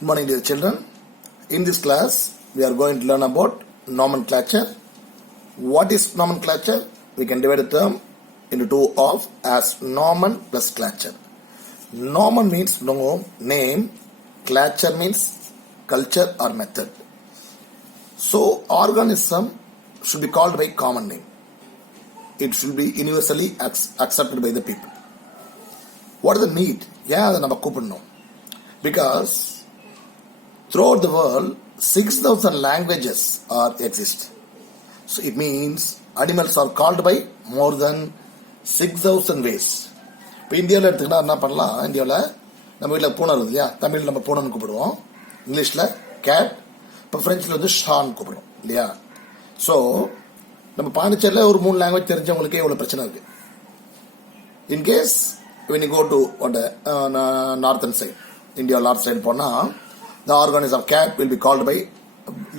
Good morning, dear children. In this class, we are going to learn about nomenclature. What is nomenclature? We can divide the term into two of as nomen plus clature. Nomen means name, clature means culture or method. So, organism should be called by common name. It should be universally accepted by the people. What is the need? Because throughout the world, 6,000 languages exist. So it means animals are called by more than 6,000 ways. இப்போ இந்தியாவில் எடுத்துக்கிட்டா என்ன பண்ணலாம்? இந்தியாவில் நம்ம வீட்டில் பூனை இருக்குது இல்லையா? தமிழில் நம்ம பூனைன்னு கூப்பிடுவோம், இங்கிலீஷில் கேட், இப்போ ஃப்ரெஞ்சில் வந்து ஷான் கூப்பிடுவோம் இல்லையா? ஸோ நம்ம பாண்டிச்சேரியில் ஒரு 3 லாங்குவேஜ் தெரிஞ்சவங்களுக்கே இவ்வளோ பிரச்சனை இருக்கு. In case when you go to northern side, India north side போனால், the organism of cat will be called by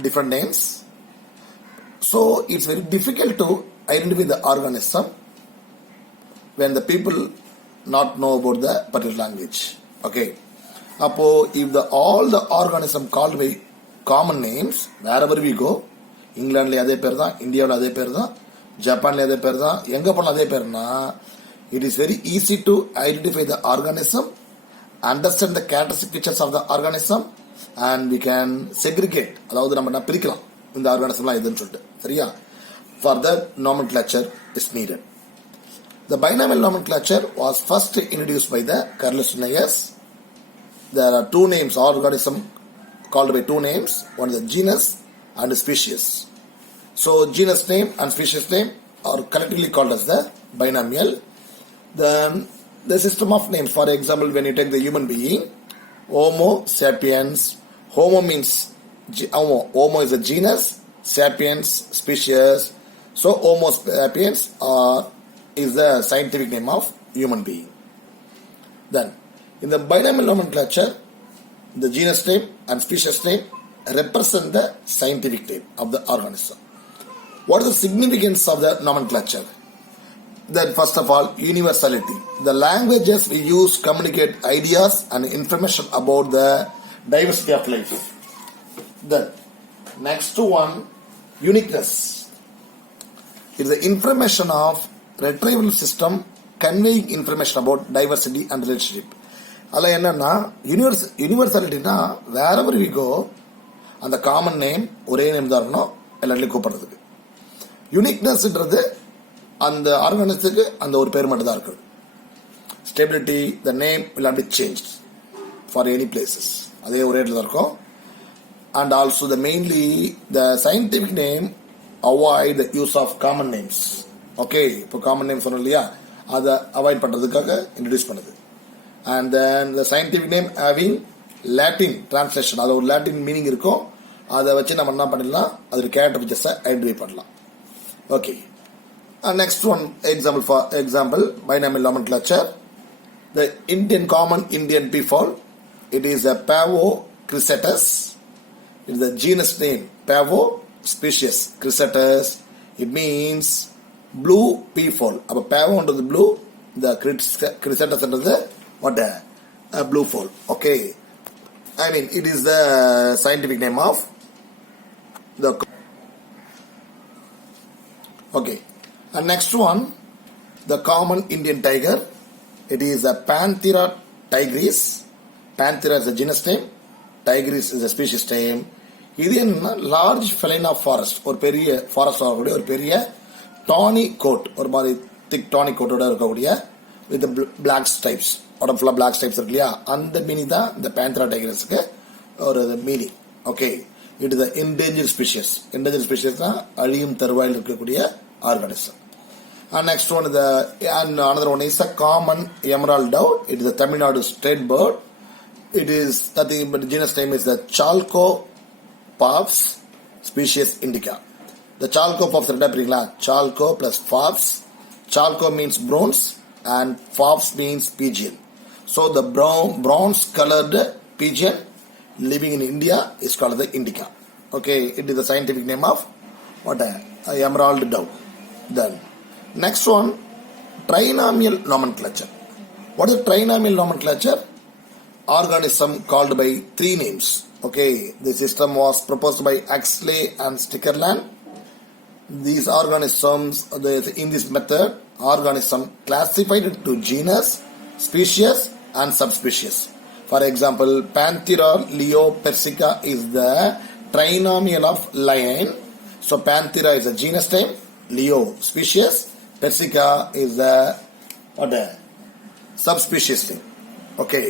different names. So it's very difficult to identify the organism when the people not know about the particular language. Okay. Appo if all the organism called by common names, wherever we go, England அதே பேர் தான், இந்தியாவில் அதே பேர் தான், ஜப்பான்ல அதே பேர் தான், எங்க போனாலும் அதே பேர்னா, it is very easy to identify the organism, understand the characteristic features of the organism, and we can segregate, அதாவது நம்ம பிரிக்கலாம் இந்த ஆர்கானிசம்லாம் எதுன்னு சொல்லிட்டு, சரியா? For that, nomenclature is needed. The binomial nomenclature was first introduced by the Carolus Linnaeus. There are two names, organism called by two names, one is the genus and species. So genus name and species name are collectively called as the binomial. Then the system of names, for example, when you take the human being, Homo sapiens, Homo means Homo is a genus, sapiens species. So Homo sapiens is the scientific name of human being. Then in the binomial nomenclature, the genus name and species name represent the scientific name of the organism. What is the significance of the nomenclature? Then first of all, universality. The languages we use communicate ideas and information about the diversity of life. Then next one, uniqueness. It is the information of retrieval system conveying information about diversity and relationship. அதில் என்னன்னா யூனிவர்சாலிட்டினா wherever we go, அந்த common name ஒரே நேம் தான் இருக்கணும் எல்லாத்துலையும் கூப்பிடுறதுக்கு. யூனிக்னஸ்ன்றது அந்த ஆர்கானிசத்துக்கு அந்த ஒரு பேர் மட்டும் தான் இருக்குது. Stability, the name will not be changed for any places, அதே ஒரே இடத்துல தான் இருக்கும். And also the mainly the scientific name avoid the use of common names. Okay, இப்போ காமன் நேம் சொன்னோம் இல்லையா, அதை அவாய்ட் பண்றதுக்காக இன்ட்ரடியூஸ் பண்ணுது. And then the scientific name having Latin translation, அது ஒரு லாட்டின் மீனிங் இருக்கும், அதை வச்சு நம்ம என்ன பண்ணிடலாம், அது கேரக்டர் பிக்சர்ஸை ஐடென்டிஃபை பண்ணலாம். Okay. Next one, example, binomial nomenclature. The common Indian peafowl, it is a Pavo chrysatus. It is the genus name Pavo, species chrysatus. It means blue peafowl. Appo Pavo under the blue, the chrysatus under the what? A blue fowl. Okay. I mean, it is the scientific name of the. Okay. And next one, the common Indian tiger. It is a Panthera tigris. Panthera is the genus name. Tigris is the species name. இது என்ன, large feline of forest. ஒரு பெரிய ஃபாரஸ்ட் ஆகக்கூடிய ஒரு பெரிய Danny code, ஒரு மாதிரி திக் டானி கோட்டோட இருக்கக்கூடிய வித் பிளாக் ஸ்டைப்ஸ், உடம்பு ஃபுல்லாக பிளாக் ஸ்டைப்ஸ் இருக்கு இல்லையா, அந்த மீனிங் தான் இந்த பேந்தரா டைகரஸுக்கு ஒரு meaning. Okay. It is endangered species. Endangered species தான் அழியும் தருவாயில் இருக்கக்கூடிய organism. And next one is another one is a common emerald dove. It is a Tamil Nadu state bird. It is nothing but the genus name is the Chalcopaps, species indica. The Chalcopaps Chalco plus Paps. Chalco means bronze and Paps means pigeon. So the bronze colored pigeon living in India is called the indica. Okay, it is the scientific name of what? Emerald dove. Then next one, trinomial nomenclature. What is trinomial nomenclature? organism called by three names. Okay, the system was proposed by Huxley and Stickerland. These organisms, in this method, organism classified into genus, species and subspecies. For example, Panthera leo persica is the trinomial of lion. So Panthera is a genus name, Leo species, Persica is the subspecies name. Okay.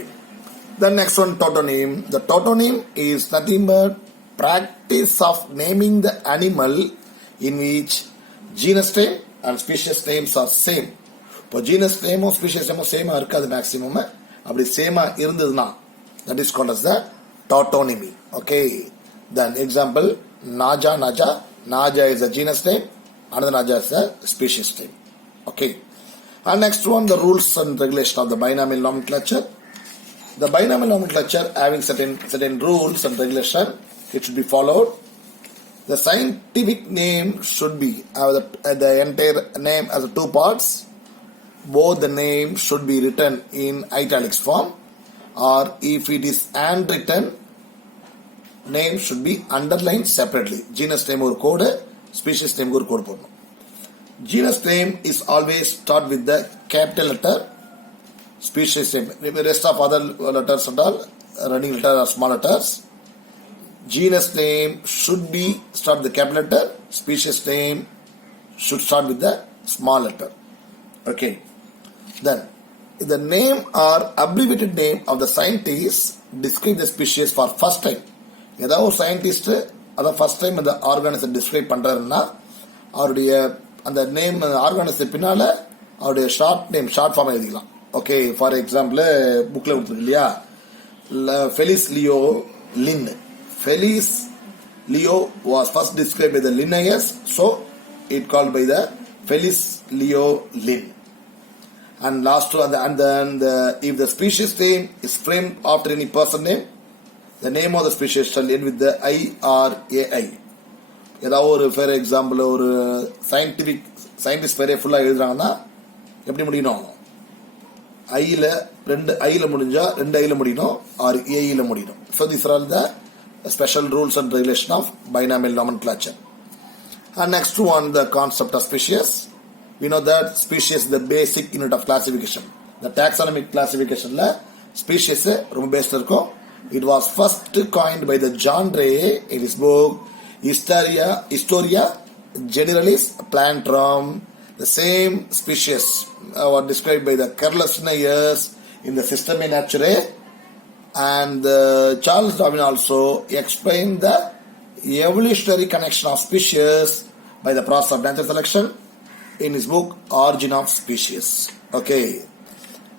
The next one, tautonym. The tautonym is nothing but practice of naming the animal in which genus name and species names are same. இப்போ genus name or species name சேமா இருக்காது maximum. அப்படி சேமா இருந்ததுன்னா that is called as the tautonymy. Okay. Then example, Naja. Naja is a genus name, another Naja is a species name. Okay. And next one, the rules and regulation of the binomial nomenclature. The binomial nomenclature having certain rules and regulation, it should be followed. The scientific name should be the entire name as two parts. Both the name should be written in italics form, or if it is handwritten, name should be underlined separately. Genus name or code, species name or code. Genus name is always start with the capital letter. Species name, the rest of other letters and all running letter are small letters. Genus name should be start with the capital letter. Species name should start with the small letter. Okay. Then the name or abbreviated name of the scientist describe the species for first time. ஏதாவது ஒரு சயின்டிஸ்ட் அதான் first time அந்த ஆர்கானிசத்தை டிஸ்கிரைப் பண்ணுறாருன்னா அவருடைய அந்த நேம் ஆர்கானிசத்து பின்னால் அவருடைய ஷார்ட் ஃபார்ம் எழுதிக்கலாம். ஓகே, ஃபார் எக்ஸாம்பிள் புக்கில் கொடுத்துருக்கு இல்லையா, Felis Leo Linn. Felis Leo was first describe by the Linnaeus, so it called by the Felis Leo Linn. And last one, and then if the species name is framed after any person name, the name of the species shall end with the I or AI. ஏதாவது ஒரு for example ஒரு சயின்டிஸ்ட் பேரே ஃபுல்லாக எழுதுறாங்கன்னா எப்படி முடியணும், ஐயில் முடிஞ்சா 2 ஐயில் முடியணும், ஆர் ஏயில் முடியணும். So this are all the special rules and regulation of binomial nomenclature. And next one, the concept of species. We know that species is the basic unit of classification. The taxonomic classification la species ரொம்ப பேஸ்ட் இருக்கும். It was first coined by the John Ray in his book Historia Generalis Plantrum. The same species were described by the Carlsnayers in the Systemae Naturae, and Charles Darwin also explained the evolutionary connection of species by the process of natural selection in his book Origin of Species. Okay.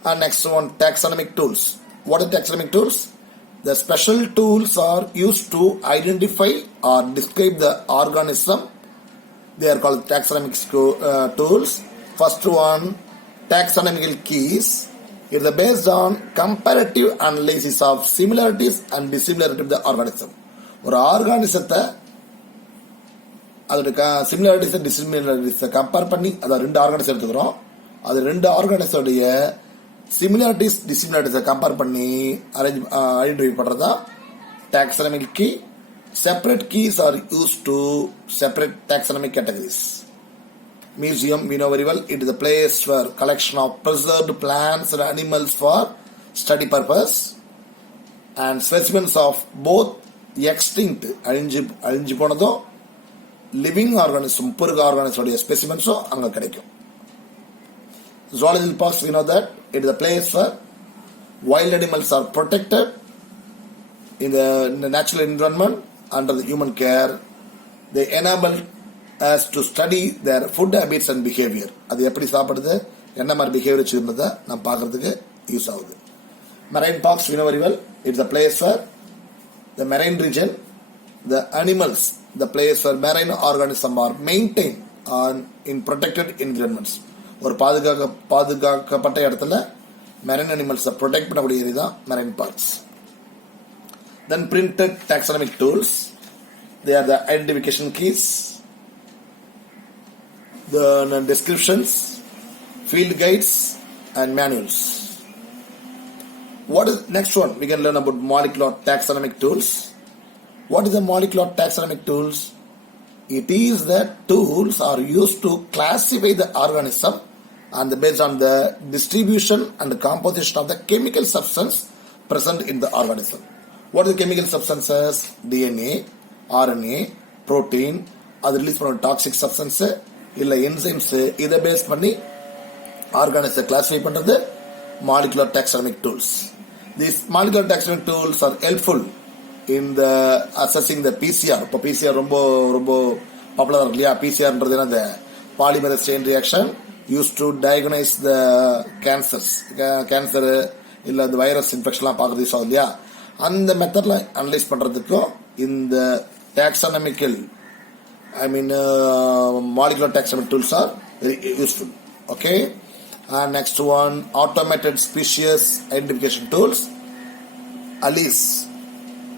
And next one, taxonomic tools. What are taxonomic tools? The special tools are used to identify or describe the organism. They are called taxonomic tools. First one, taxonomical keys. It is based on comparative analysis of similarities and dissimilarities of the organism. ஒரு ஆர்கானிசத்தை அதோட சிமிலாரிட்டிஸ் டிசிமிலாரிட்டிஸை compare பண்ணி அதை 2 ஆர்கானிசம் எடுத்துக்கிறோம். அது 2 ஆர்கானிஸோடைய similarities டிசிமிலாரிட்டிஸை கம்பேர் பண்ணி ஐடென்டிஃபை பண்ணுறதா taxonomic key. Separate keys are use to separate taxonomic categories. Museum, we know very well, it is a place for collection of preserved plants and animals for study purpose, and specimens of both extinct அழிஞ்சு போனதும் living organism புருக ஆர்கானிசோடைய ஸ்பெசிமென்ஸும் அங்கே கிடைக்கும். Zoological parks, we know that it is a place where wild animals are protected in the natural environment under the human care. They enable us to study their food habits and behavior. அது எப்படி சாப்பிடுது, என்ன மாதிரி பிஹேவியர் வச்சுருந்ததை நம்ம பார்க்கறதுக்கு யூஸ் ஆகுது. Marine parks, we know very well, it is a place where the marine region, the animals, the place where marine organisms are maintained in protected environments. ஒரு பாதுகாக்கப்பட்ட இடத்துல marine animals protect பண்ணக்கூடிய ஏரியா தான் marine parks. Then printed taxonomic tools, they are the identification keys, the descriptions, field guides and manuals. What is next one? We can learn about molecular taxonomic tools. What is the molecular taxonomic tools? It is that tools are used to classify the organism and based on the distribution and the composition of the chemical substance present in the organism. What are the chemical substances? DNA, RNA, protein, அது ரிலீஸ் பண்ண toxic substance இல்லை என்சைம்ஸ் இதை பேஸ் பண்ணி ஆர்கானிசத்தை கிளாஸிஃபை பண்றது molecular taxonomic tools. These molecular taxonomic tools are helpful in the assessing the PCR. இப்போ PCR ரொம்ப ரொம்ப பாப்புலர் இல்லையா? PCRன்றது என்ன? The polymerase chain reaction used to diagnose the cancers. Cancer இல்லை இந்த வைரஸ் இன்ஃபெக்ஷன்லாம் பார்க்குறது யூஸ் ஆகும் இல்லையா? அந்த மெத்தட்ல அனலைஸ் பண்றதுக்கும் இந்த taxonomical molecular taxonomic tools are very useful. Okay. Next one, automated species identification tools. ALICE,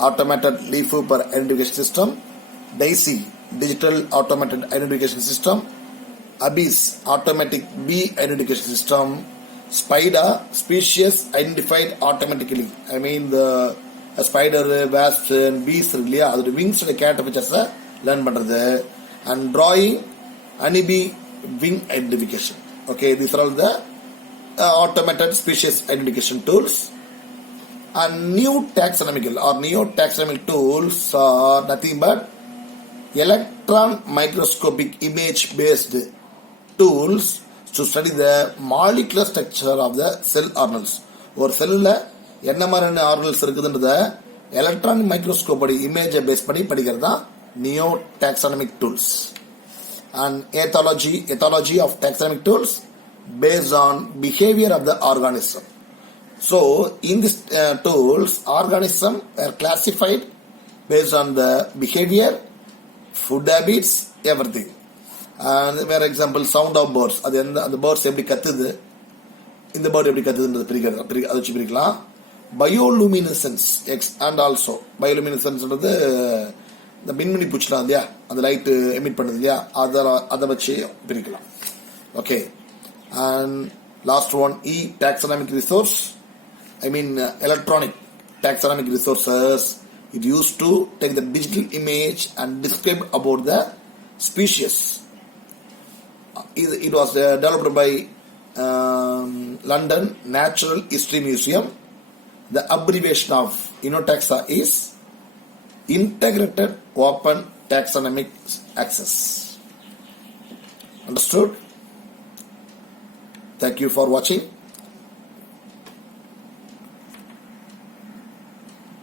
automated leaf hopper identification system. DAISY, digital automated identification system. ABYSS, automatic bee identification system. SPIDER, species identified automatically. The spider, wasps, and bees, the wings and character learn பண்றது. And drawing, honeybee wing identification. Okay, these are all the automated species identification tools. And new taxonomical or neo-taxonomic tools are nothing but electron microscopic image based tools to study the molecular structure of the cell organelles. ஒரு செல்லுல என்ன மாதிரியான ஆர்கனல்ஸ் இருக்குதுன்றத electronic microscope இமேஜை பேஸ் பண்ணி படிக்கிறது தான் neo taxonomic tools. And ethology of taxonomic tools based on behavior of the organism. So in this tools, organism are classified based on the behavior, food habits, everything. And for example, sound of birds. அது அந்த birds எப்படி கத்துது, இந்த bird எப்படி கத்துதுன்றது பிரிக்கிறது, அதை வச்சு பிரிக்கலாம். Bioluminescence and also bioluminescenceன்றது இந்த மின்மினி பூச்சிலாம் இல்லையா, அந்த லைட் எமிட் பண்ணுது இல்லையா, அதை வச்சு பிரிக்கலாம். Okay. And last one, taxonomic resource. Electronic taxonomic resources. It used to take the digital image and describe about the species. It was developed by London Natural History Museum. The abbreviation of INOTAXA is Integrated Open Taxonomic Access. Understood? Thank you for watching.